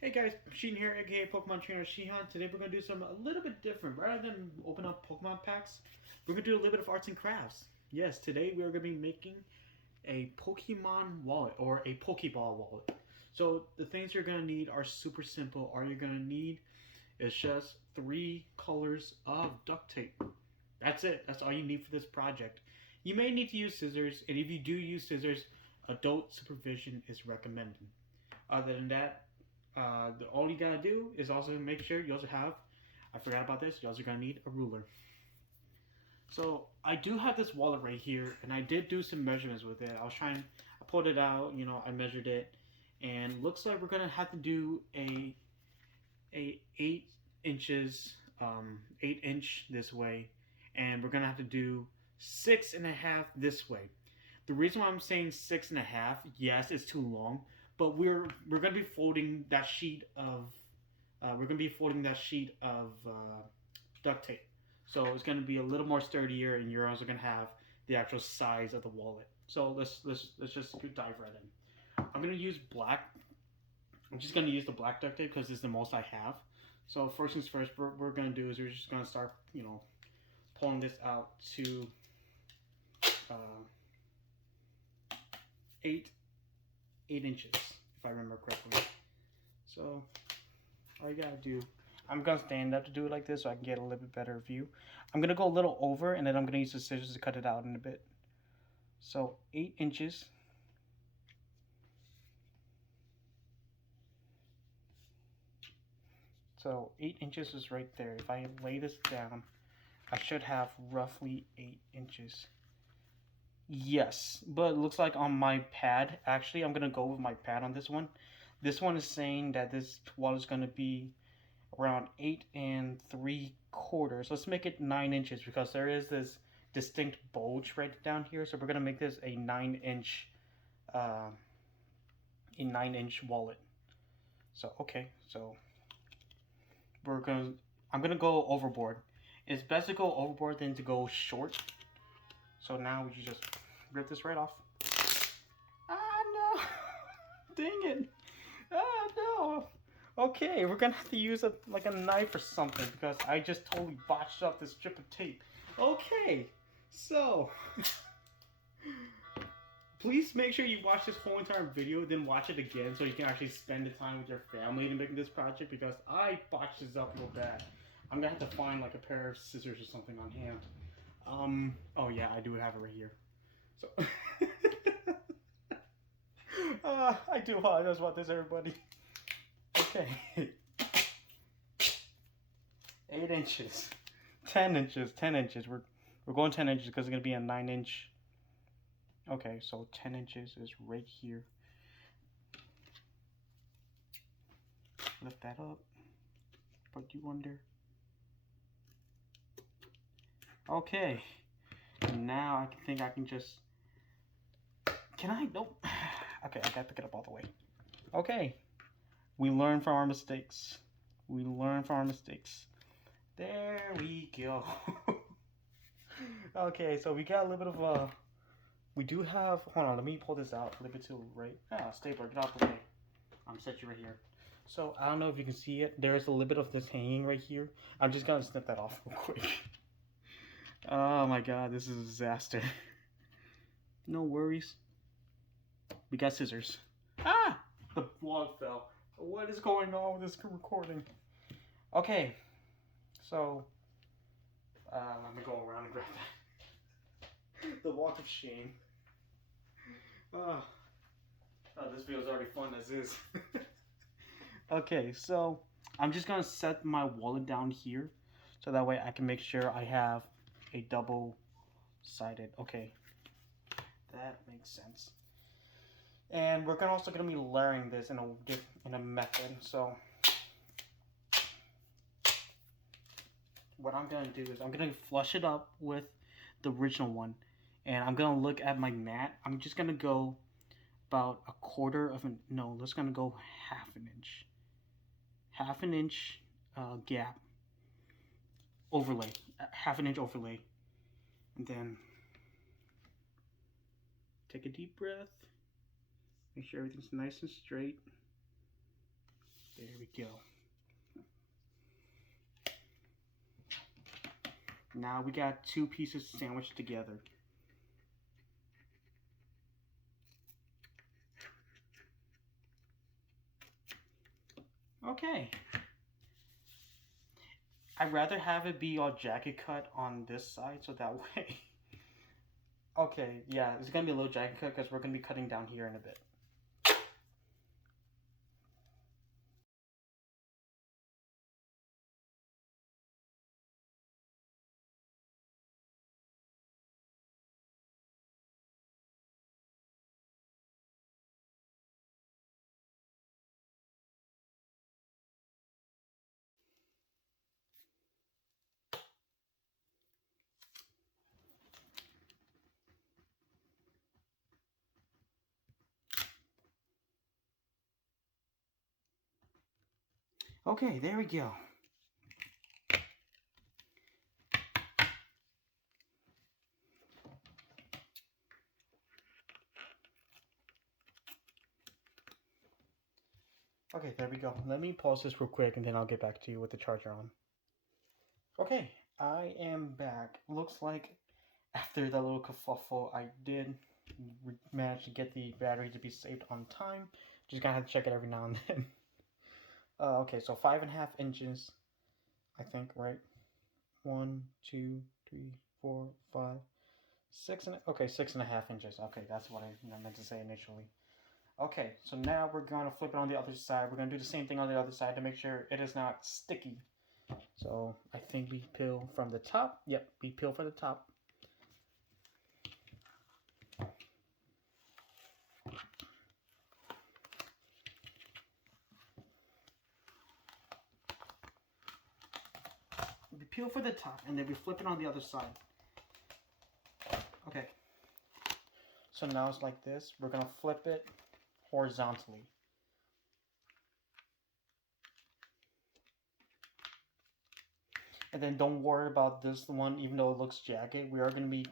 Hey guys, Shihan here, aka Pokemon Trainer Shihan. Today we're gonna do something a little bit different. Rather than open up Pokemon packs, we're gonna do a little bit of arts and crafts. Yes, today we are gonna be making a Pokemon wallet or a Pokeball wallet. So the things you're gonna need are super simple. All you're gonna need is just 3 colors of duct tape. That's it. That's all you need for this project. You may need to use scissors, and if you do use scissors, adult supervision is recommended. Other than that, all you gotta do is also make sure you also have, I forgot about this, you also gonna need a ruler. So I do have this wallet right here, and I did do some measurements with it. I pulled it out, I measured it, and looks like we're gonna have to do a 8 inches, 8 inch this way, and we're gonna have to do 6.5 this way. The reason why I'm saying 6.5, yes, it's too long, but we're gonna be folding that sheet of duct tape. So it's gonna be a little more sturdier, and you're also gonna have the actual size of the wallet. So let's just dive right in. I'm gonna use black. I'm just gonna use the black duct tape because it's the most I have. So first things first, what we're gonna do is we're just gonna start, pulling this out to uh, eight 8 inches, if I remember correctly. So all you gotta do, I'm gonna stand up to do it like this so I can get a little bit better view. I'm gonna go a little over, and then I'm gonna use the scissors to cut it out in a bit. So 8 inches. So 8 inches is right there. If I lay this down, I should have roughly 8 inches. Yes, but it looks like on my pad, actually, I'm gonna go with my pad on this one. This one is saying that this wall is gonna be around 8 3/4. Let's make it 9 inches because there is this distinct bulge right down here. So we're gonna make this a 9 inch, uh, a 9 inch wallet. So okay, so we're gonna, I'm gonna go overboard. It's best to go overboard than to go short. So now we just rip this right off. Ah no! Dang it! Ah no! Okay, we're gonna have to use a knife or something because I just totally botched up this strip of tape. Okay, so please make sure you watch this whole entire video, then watch it again so you can actually spend the time with your family in making this project because I botched this up real bad. I'm gonna have to find like a pair of scissors or something on hand. Oh yeah, I do have it right here. So, I do apologize about this, everybody. Okay. 8 inches, 10 inches, 10 inches. We're going 10 inches because it's gonna be a 9 inch. Okay, so 10 inches is right here. Lift that up. Put you under. Okay. Now I think I can just. Can I? Nope. Okay, I gotta pick it up all the way. Okay. We learn from our mistakes. We learn from our mistakes. There we go. Okay, so we got a little bit of we do have, hold on, let me pull this out a little bit to the right. Ah, stapler, get out the way. I'm set you right here. So I don't know if you can see it. There's a little bit of this hanging right here. I'm just gonna snip that off real quick. Oh my god, this is a disaster. No worries. We got scissors. Ah! The vlog fell. What is going on with this recording? Okay, so let me go around and grab that. The walk of shame. Oh, this video is already fun as is. Okay, so I'm just gonna set my wallet down here, so that way I can make sure I have a double-sided. Okay, that makes sense. And we're also gonna be layering this in a method. So what I'm gonna do is I'm gonna flush it up with the original one, and I'm gonna look at my mat. I'm just gonna go about a quarter of an, no, let's gonna go half an inch gap overlay, half an inch overlay, and then take a deep breath. Make sure everything's nice and straight. There we go. Now we got two pieces sandwiched together. Okay. I'd rather have it be all jacket cut on this side so that way. Okay, yeah, it's gonna be a little jacket cut because we're gonna be cutting down here in a bit. Okay, there we go. Okay, there we go. Let me pause this real quick and then I'll get back to you with the charger on. Okay, I am back. Looks like after that little kerfuffle, I did manage to get the battery to be saved on time. Just gotta have to check it every now and then. Okay, so 5.5 inches, I think, right? 1, 2, 3, 4, 5, 6 and okay, 6.5 inches. Okay, that's what I meant to say initially. Okay, so now we're gonna flip it on the other side. We're gonna do the same thing on the other side to make sure it is not sticky. So I think we peel from the top. Yep, we peel from the top. We peel for the top and then we flip it on the other side. Okay. So now it's like this. We're gonna flip it horizontally. And then don't worry about this one, even though it looks jagged. We are going to be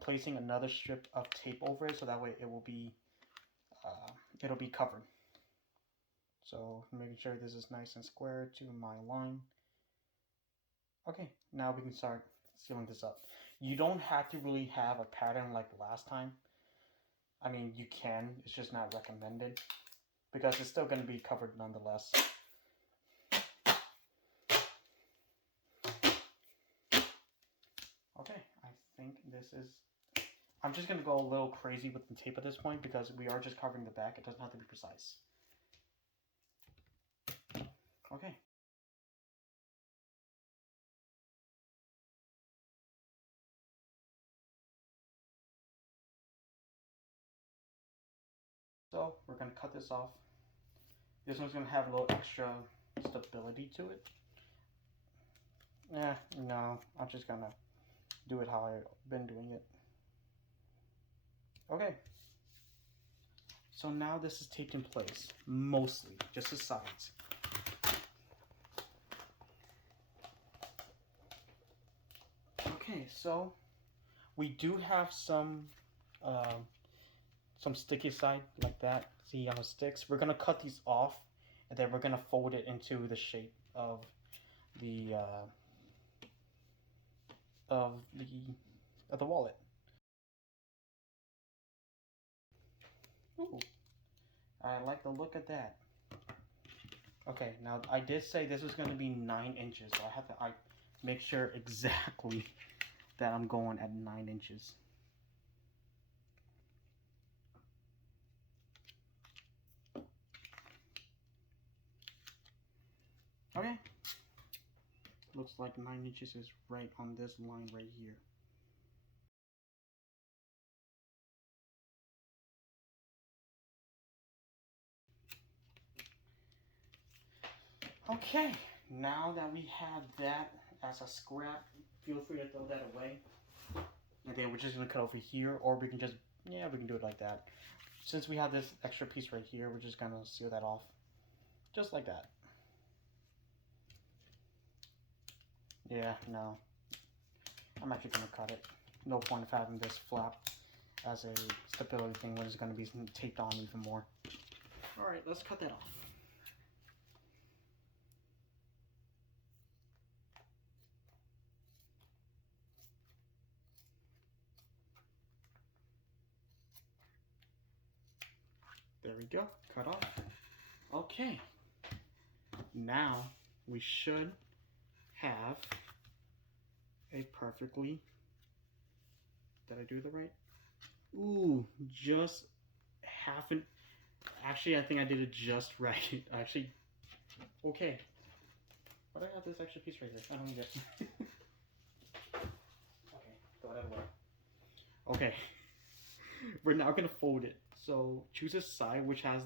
placing another strip of tape over it, so that way it will be it'll be covered. So making sure this is nice and square to my line. Okay, now we can start sealing this up. You don't have to really have a pattern like last time. I mean, you can. It's just not recommended because it's still going to be covered nonetheless. Okay, I think this is... I'm just going to go a little crazy with the tape at this point because we are just covering the back. It doesn't have to be precise. Okay. So we're going to cut this off. This one's going to have a little extra stability to it. No, I'm just going to do it how I've been doing it. Okay. So now this is taped in place, mostly, just the sides. Okay, so we do have some sticky side like that. See how it sticks? We're gonna cut these off, and then we're gonna fold it into the shape of the wallet. Ooh, I like the look of that. Okay, now I did say this was gonna be 9 inches, so I have to make sure exactly that I'm going at 9 inches. Okay. Looks like 9 inches is right on this line right here. Okay, now that we have that as a scrap, feel free to throw that away. And then we're just gonna cut over here, or we can just, yeah, we can do it like that. Since we have this extra piece right here, we're just gonna seal that off. Just like that. Yeah, no. I'm actually gonna cut it. No point of having this flap as a stability thing when it's gonna be taped on even more. Alright, let's cut that off. There we go. Cut off. Okay. Now we should have a perfectly. Did I do the right? Ooh, just half an. Actually, I think I did it just right. Actually, okay. Why do I have this extra piece right here? I don't need it. Okay, throw that away. Okay, we're now gonna fold it. So choose a side which has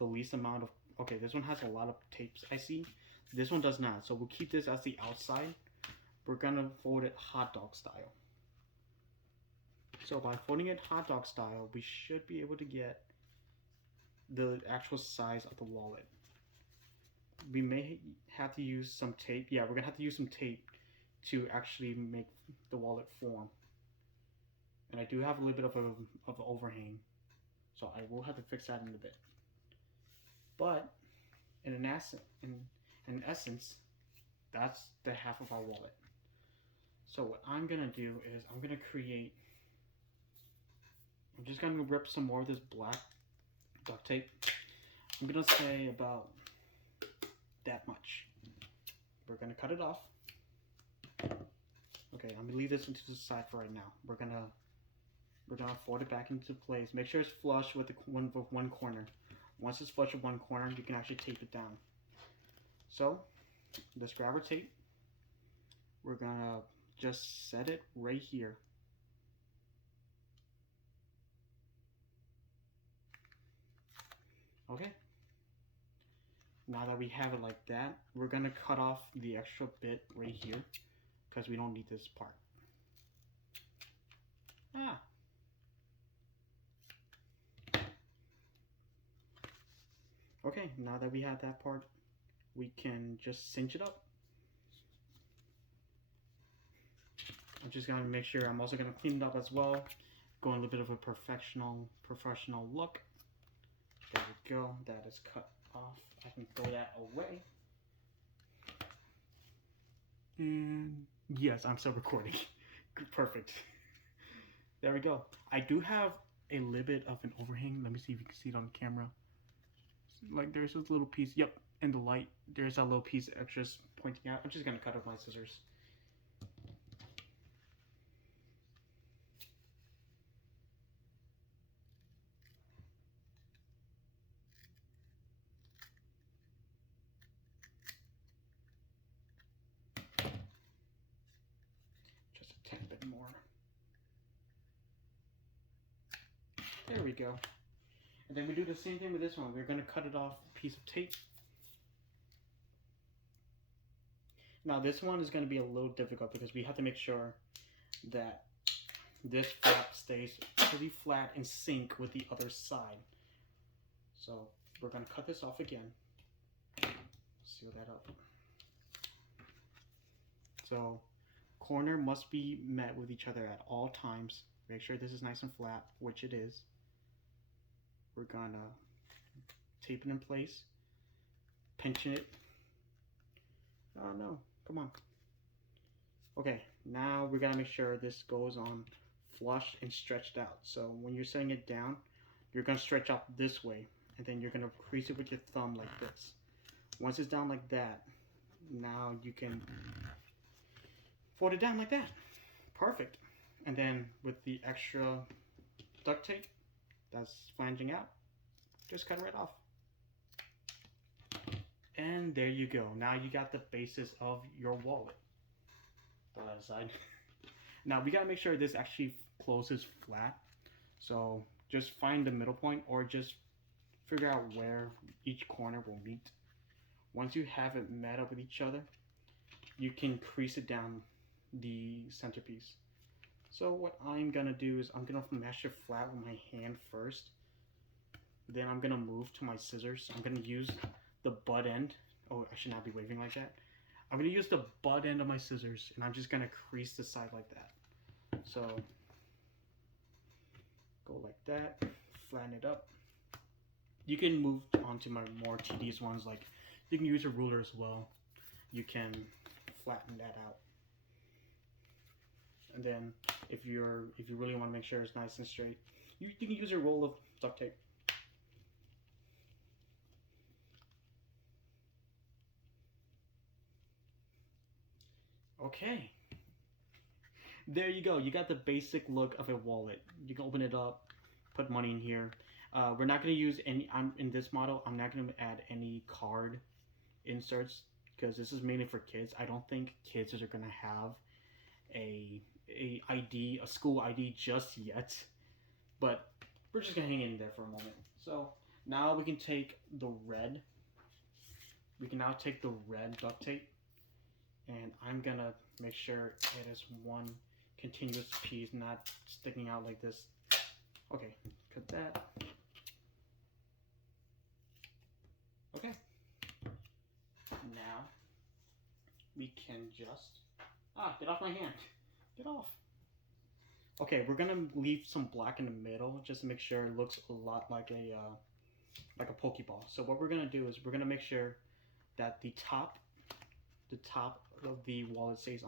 the least amount of. Okay, this one has a lot of tapes. I see. This one does not. So we'll keep this as the outside. We're gonna fold it hot dog style. So by folding it hot dog style, we should be able to get the actual size of the wallet. We may have to use some tape. Yeah, we're gonna have to use some tape to actually make the wallet form. And I do have a little bit of an overhang, so I will have to fix that in a bit. But in essence, that's the half of our wallet. So what I'm gonna do is I'm just gonna rip some more of this black duct tape. I'm gonna say about that much. We're gonna cut it off. Okay, I'm gonna leave this into the side for right now. We're gonna fold it back into place. Make sure it's flush with one corner. Once it's flush with one corner, you can actually tape it down. So let's grab our tape. We're gonna just set it right here. Okay. Now that we have it like that, we're gonna cut off the extra bit right here because we don't need this part. Okay, now that we have that part, we can just cinch it up. I'm just gonna make sure I'm also gonna clean it up as well. Go in a little bit of a professional look. There we go. That is cut off. I can throw that away. And yes, I'm still recording. Perfect. There we go. I do have a little bit of an overhang. Let me see if you can see it on camera. Like there's this little piece. Yep, in the light, there's that little piece extra pointing out. I'm just gonna cut with my scissors. Just a tad bit more. There we go. And then we do the same thing with this one. We're going to cut it off a piece of tape. Now this one is going to be a little difficult because we have to make sure that this flap stays pretty flat in sync with the other side. So we're going to cut this off again. Seal that up. So corner must be met with each other at all times. Make sure this is nice and flat, which it is. We're gonna tape it in place, pinching it. Oh no, come on. Okay, now we gotta make sure this goes on flush and stretched out. So when you're setting it down, you're gonna stretch out this way, and then you're gonna crease it with your thumb like this. Once it's down like that, now you can fold it down like that. Perfect. And then with the extra duct tape that's flanging out, just cut it right off. And there you go. Now you got the basis of your wallet. Put that aside. Now we gotta make sure this actually closes flat. So just find the middle point or just figure out where each corner will meet. Once you have it met up with each other, you can crease it down the centerpiece. So what I'm gonna do is I'm gonna mesh it flat with my hand first. Then I'm gonna move to my scissors. I'm gonna use the butt end. Oh, I should not be waving like that. I'm gonna use the butt end of my scissors and I'm just gonna crease the side like that. So go like that, flatten it up. You can move on to my more tedious ones, like you can use a ruler as well. You can flatten that out. And then if you really want to make sure it's nice and straight, you can use a roll of duct tape. Okay. There you go. You got the basic look of a wallet. You can open it up, put money in here. We're not going to use any, in this model, I'm not going to add any card inserts because this is mainly for kids. I don't think kids are going to have a ID, a school ID just yet. But we're just going to hang in there for a moment. So now we can take the red. We can now take the red duct tape. And I'm going to make sure it is one continuous piece, not sticking out like this. Okay, cut that. Okay. Now we can just get off my hand. Get off. Okay, we're gonna leave some black in the middle just to make sure it looks a lot like a Pokeball. So what we're gonna do is we're gonna make sure that the top of the wallet stays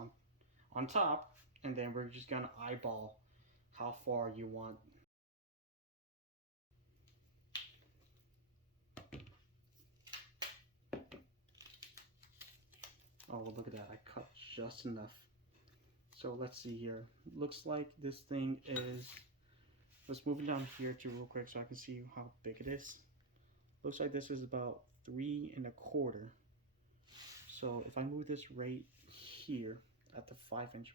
on top, and then we're just gonna eyeball how far you want. Oh, well, look at that. I cut just enough. So let's see here. Looks like this thing is, let's move it down here to real quick so I can see how big it is. Looks like this is about 3 1/4. So if I move this right here at the 5-inch,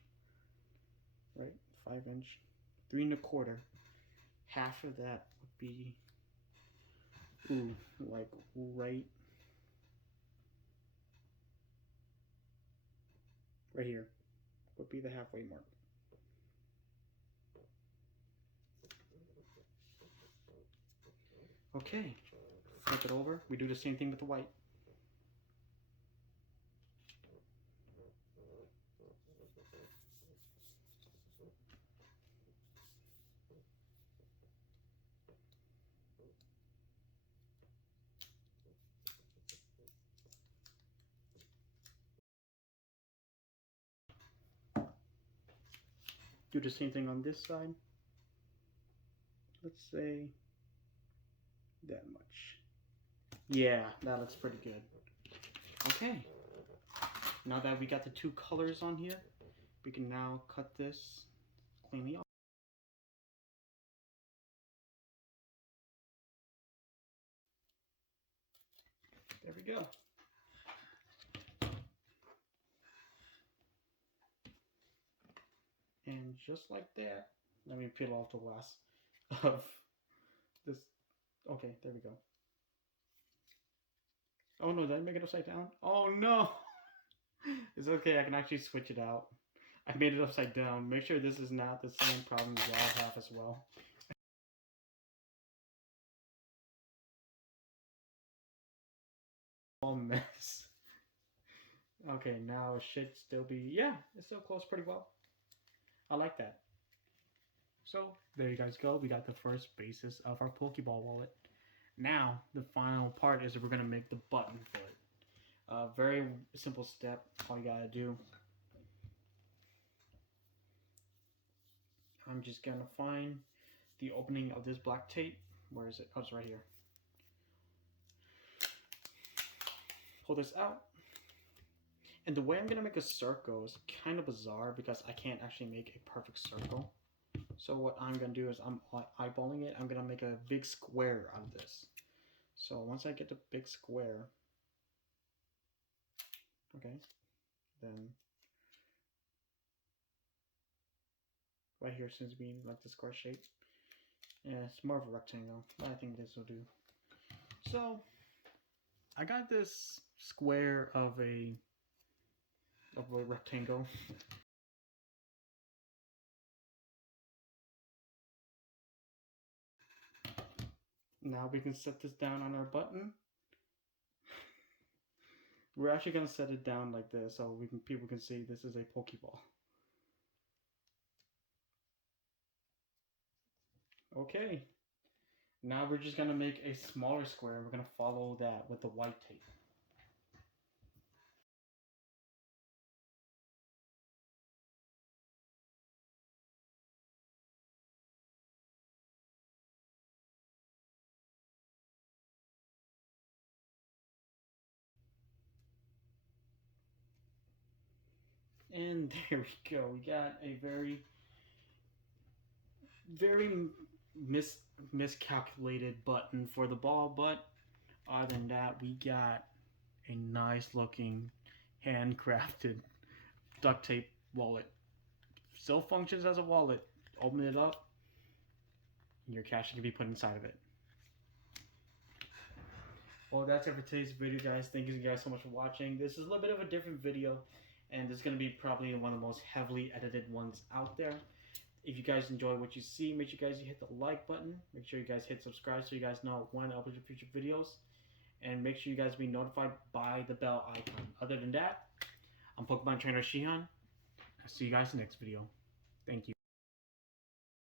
right, 5-inch, 3 1/4, half of that would be, like right here would be the halfway mark. Okay, flip it over. We do the same thing with the white. Do the same thing on this side. Let's say that much. Yeah, that looks pretty good. Okay. Now that we got the two colors on here, we can now cut this cleanly off. There we go. And just like that, let me peel off the last of this. Okay, there we go. Oh no, did I make it upside down? Oh no! It's okay, I can actually switch it out. I made it upside down. Make sure this is not the same problem y'all have as well. All mess. Okay, now it should still be, yeah, it still closed pretty well. I like that. So, there you guys go. We got the first basis of our Pokeball wallet. Now, the final part is we're going to make the button for it. Very simple step. All you got to do. I'm just going to find the opening of this black tape. Where is it? Oh, it's right here. Pull this out. And the way I'm going to make a circle is kind of bizarre because I can't actually make a perfect circle. So what I'm going to do is I'm eyeballing it. I'm going to make a big square out of this. So once I get the big square, okay, then right here seems to be like the square shape. Yeah, it's more of a rectangle, but I think this will do. So I got this square of a rectangle. Now we can set this down on our button. We're actually gonna set it down like this so people can see this is a Pokeball. Okay. Now we're just gonna make a smaller square. We're gonna follow that with the white tape. And there we go. We got a very miscalculated button for the ball, but other than that, we got a nice looking handcrafted duct tape wallet. Still functions as a wallet. Open it up, and your cash can be put inside of it. Well, that's it for today's video, guys. Thank you guys so much for watching. This is a little bit of a different video, and this is going to be probably one of the most heavily edited ones out there. If you guys enjoy what you see, make sure you guys hit the like button. Make sure you guys hit subscribe so you guys know when I upload future videos. And make sure you guys be notified by the bell icon. Other than that, I'm Pokemon Trainer Shihan. I'll see you guys in the next video. Thank you.